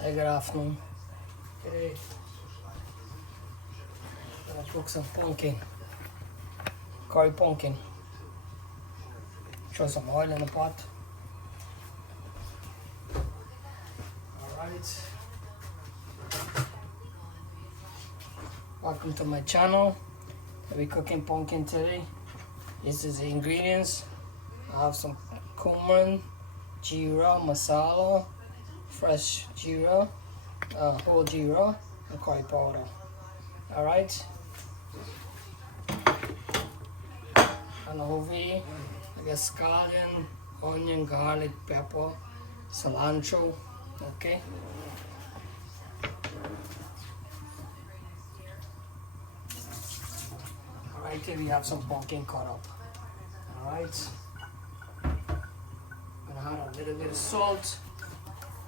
Hey, good afternoon. Today, I'm gonna cook some pumpkin, curry pumpkin. Throw some oil in the pot. Alright. Welcome to my channel. I'll be cooking pumpkin today. This is the ingredients. I have some cumin, jeera, masala, fresh jeera, whole jeera, and curry powder. Alright. And over here, I got scallion, onion, garlic, pepper, cilantro. Okay. Alright, here we have some pumpkin cut up. Alright. I'm gonna add a little bit of salt.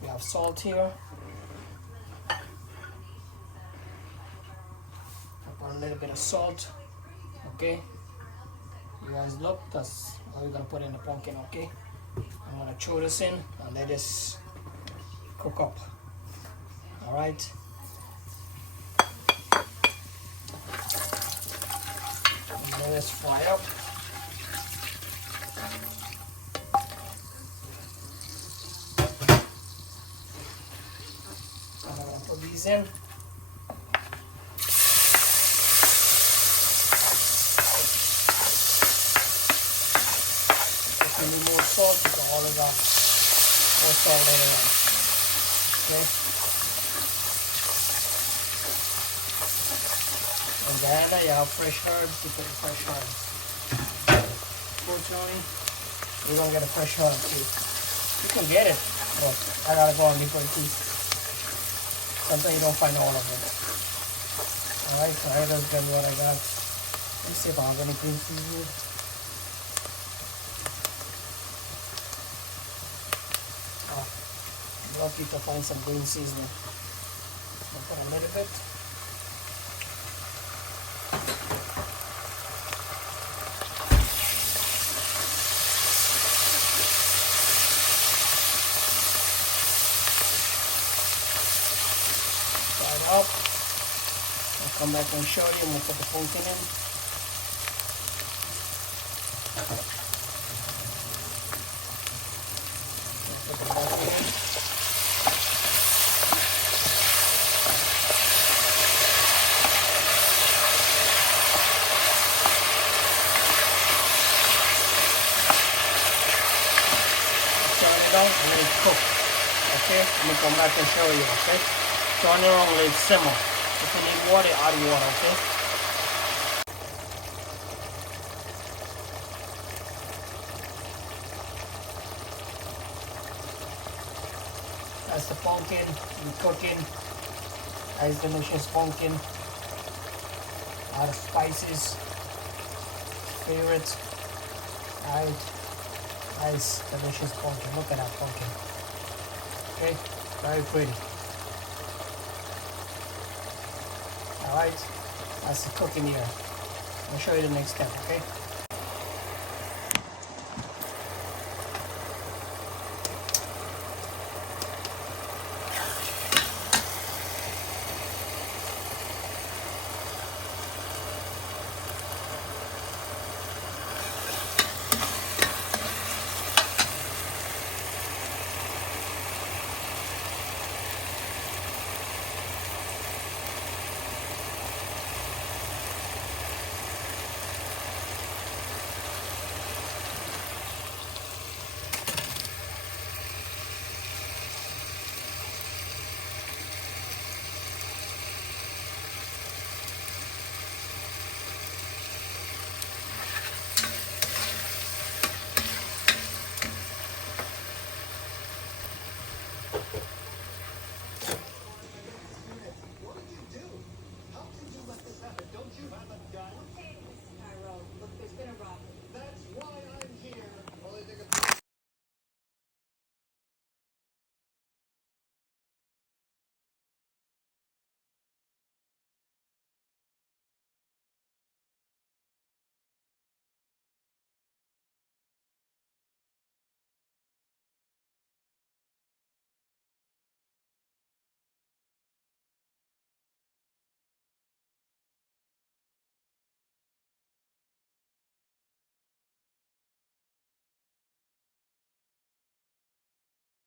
We have salt here. I put a little bit of salt. Okay. You guys look, that's what we're gonna put in the pumpkin, okay? I'm gonna throw this in and let this cook up. Alright. Let this fry up. I'm gonna put these in. If you need more salt, you can always add more salt later on. Okay? And then you have fresh herbs, you put the fresh herbs. Unfortunately, you don't get a fresh herb too. You can get it, but I gotta go on different teeth. Sometimes you don't find all of it. Alright, so I just get what I got. Let's see if I have any green seasoning. Oh, lucky to find some green seasoning. I'll put a little bit. Up. I'll come back and show you. I'm going to put the pumpkin in. Put the pumpkin in. Turn it on and let it cook. Okay? I'm going to come back and show you. Okay? Turn it on, let it simmer. If you need water, add water, okay? That's the pumpkin, we're cooking. Nice delicious pumpkin. A lot of spices. Favorite. Right. Nice delicious pumpkin. Look at that pumpkin. Okay, very pretty. Alright, that's the cooking here. I'll show you the next step, okay?